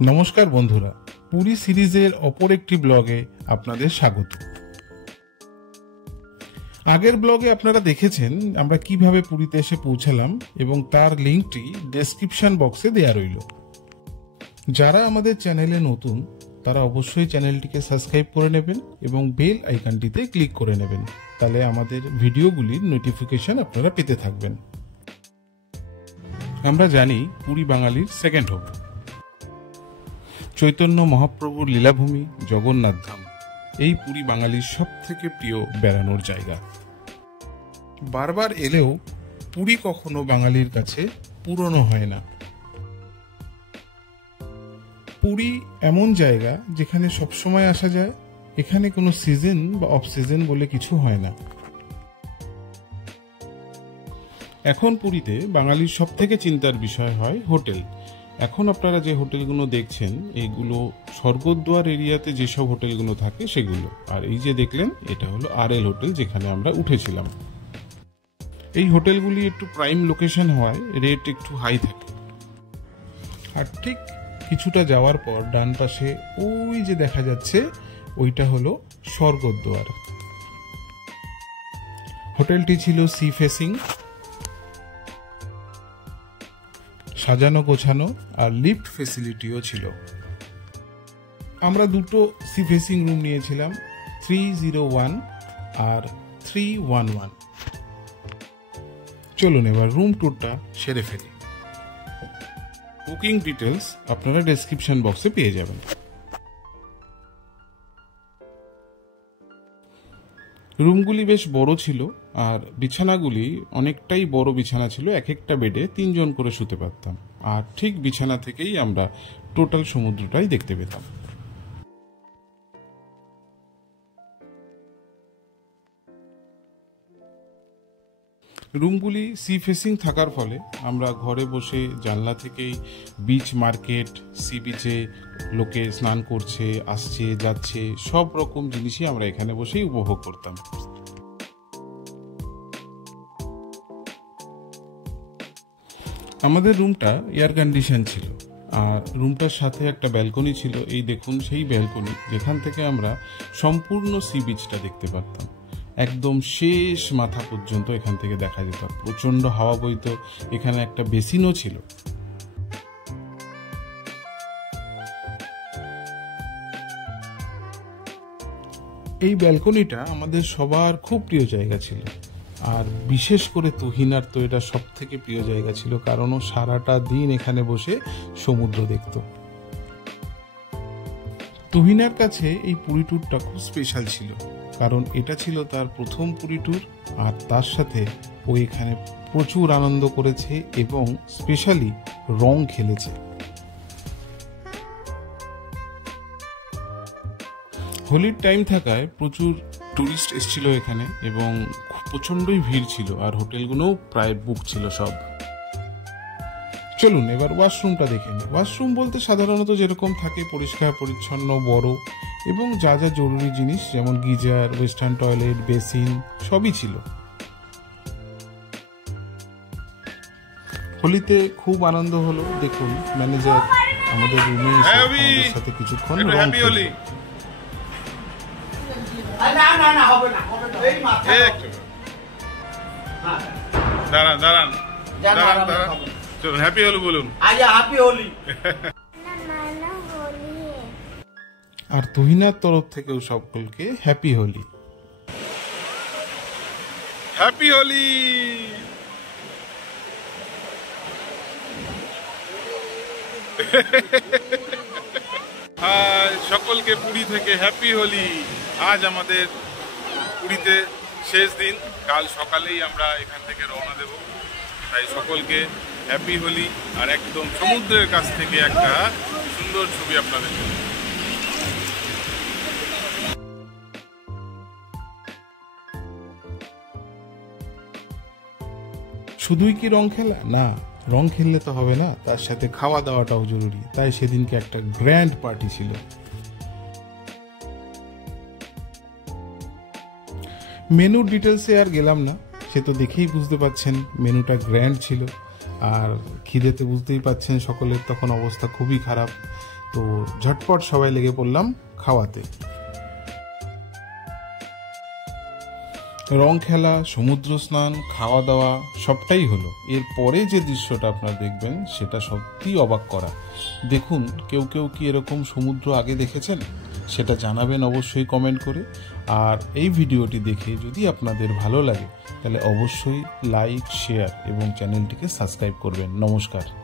নমস্কার বন্ধুরা, পুরী সিরিজের অপর একটি ব্লগে আপনাদের স্বাগত। আগের ব্লগে আপনারা দেখেছেন আমরা কিভাবে পুরীতে এসে পৌঁছালাম এবং তার লিঙ্কটি ডেসক্রিপশন বক্সে দেয়া রইল। যারা আমাদের চ্যানেলে নতুন তারা অবশ্যই চ্যানেলটিকে সাবস্ক্রাইব করে নেবেন এবং বেল আইকনটিতে ক্লিক করে নেবেন, তাহলে আমাদের ভিডিওগুলির নোটিফিকেশন আপনারা পেতে থাকবেন। আমরা জানি পুরী বাঙালির সেকেন্ড হোম। চৈতন্য মহাপ্রভুর লীলাভূমি জগন্নাথ ধাম এই পুরী বাঙালির সব থেকে প্রিয় বেড়ানোর জায়গা। বারবার এলেও পুরী কখনো বাঙালির কাছে পুরনো হয় না। পুরী এমন জায়গা যেখানে সবসময় আসা যায়, এখানে কোনো সিজন বা অফ সিজন বলে কিছু হয় না। এখন পুরীতে বাঙালির সব থেকে চিন্তার বিষয় হয় হোটেল। এখন আপনারা যে হোটেলগুলো দেখছেন এইগুলো স্বর্গদ্বার এরিয়াতে যেসব হোটেলগুলো থাকে সেগুলো, আর এই যে দেখলেন এটা হলো RL হোটেল, যেখানে আমরা উঠেছিলাম। এই হোটেলগুলি একটু প্রাইম লোকেশন হওয়ায় রেট একটু হাই থাকে। আর ঠিক কিছুটা যাওয়ার পর ডান পাশে ওই যে দেখা যাচ্ছে ওইটা হলো স্বর্গদ্বার। হোটেলটি ছিল সি ফেসিং, সাজানো গোছানো আর লিফট ফেসিলিটিও ছিল। আমরা দুটো সি ফেসিং রুম নিয়েছিলাম, 301 আর 311। চলুন এবার রুম ট্যুরটা সেরে ফেলি। বুকিং ডিটেলস আপনারা ডেসক্রিপশন বক্সে পেয়ে যাবেন। রুমগুলি বেশ বড় ছিল আর বিছানাগুলি অনেকটাই বড় বিছানা ছিল, এক একটা বেডে 3 জন করে শুতে পারতাম। আর ঠিক বিছানা থেকেই আমরা টোটাল সমুদ্রটাই দেখতে পেতাম। রুমগুলি সি ফেসিং থাকার ফলে আমরা ঘরে বসে জানলা থেকেই বিচ মার্কেট, সি বিচে লোকে স্নান করছে, আসছে, যাচ্ছে, সব রকম জিনিসই আমরা এখানে বসেই উপভোগ করতাম। আমাদের রুমটা এয়ার কন্ডিশন ছিল আর রুমটার সাথে একটা ব্যালকনি ছিল। এই দেখুন সেই ব্যালকনি, যেখান থেকে আমরা সম্পূর্ণ সি বিচটা দেখতে পারতাম। একদম শেষ মাথা পর্যন্ত এখান থেকে দেখা যেত। প্রচন্ড হাওয়া বইতো, এখানে একটা বেসিনও ছিল। এই ব্যালকনিটা আমাদের সবার খুব প্রিয় জায়গা ছিল, আর বিশেষ করে তুহিনার তো এটা সব থেকে প্রিয় জায়গা ছিল, কারণ ও সারাটা দিন এখানে বসে সমুদ্র দেখত। তুহিনার কাছে এই পুরী ট্যুরটা খুব স্পেশাল ছিল, কারণ এটা ছিল তার প্রথম পুরী ট্যুর, আর তার সাথে ও এখানে প্রচুর আনন্দ করেছে এবং স্পেশালি রং খেলেছে। হোলির টাইম থাকায় প্রচুর টুরিস্ট এসেছিল এখানে এবং প্রচন্ডই ভিড় ছিল, আর হোটেলগুলোও প্রায় বুক ছিল সব। চলুন এবার ওয়াশরুমটা দেখে নিই। ওয়াশরুম বলতে সাধারণত যেরকম থাকে পরিষ্কার পরিচ্ছন্ন, বড় এবং যা যা জরুরি জিনিস যেমন গিজার, ওয়েস্টার্ন টয়লেট, বেসিন সবই ছিল। রুমে খুব আনন্দ হলো। দেখুন ম্যানেজার আমাদের রুমে এসে আমাদের সাথে কিছুক্ষণ রং খেললো। হ্যাপি হোলি বলুন। আর তুহিনার তরফ থেকেও সকলকে হ্যাপি হোলি। হ্যাপি হোলি। সকলকে পুরী থেকে হ্যাপি হোলি। আজ আমাদের পুরীতে শেষ দিন, কাল সকালেই আমরা এখান থেকে রওনা দেব, তাই সকলকে হ্যাপি হোলি। আর একদম সমুদ্রের কাছ থেকে একটা সুন্দর ছবি আপনাদের জন্য। শুধুই কি রং খেলা? না, রং খেললে তো হবে না, তার সাথে খাওয়া দাওয়াটাও জরুরি। তাই সেদিনকে একটা গ্র্যান্ড পার্টি ছিল। মেনুর ডিটেলসে আর গেলাম না, সে তো দেখেই বুঝতে পাচ্ছেন মেনুটা গ্র্যান্ড ছিল। আর খিদেতে বুঝতেই পাচ্ছেন সকলের তখন অবস্থা খুবই খারাপ। তো ঝটপট সবাই লেগে পড়লাম খাওয়াতে। রং খেলা, সমুদ্র স্নান, খাওয়া দাওয়া সবটাই হলো। এরপরে যে দৃশ্যটা আপনারা দেখবেন সেটা সত্যি অবাক করা। দেখুন, কেউ কেউ কি এরকম সমুদ্র আগে দেখেছেন? সেটা জানাবেন অবশ্যই কমেন্ট করে। আর এই ভিডিওটি দেখে যদি আপনাদের ভালো লাগে তাহলে অবশ্যই লাইক, শেয়ার এবং চ্যানেলটিকে সাবস্ক্রাইব করবেন। নমস্কার।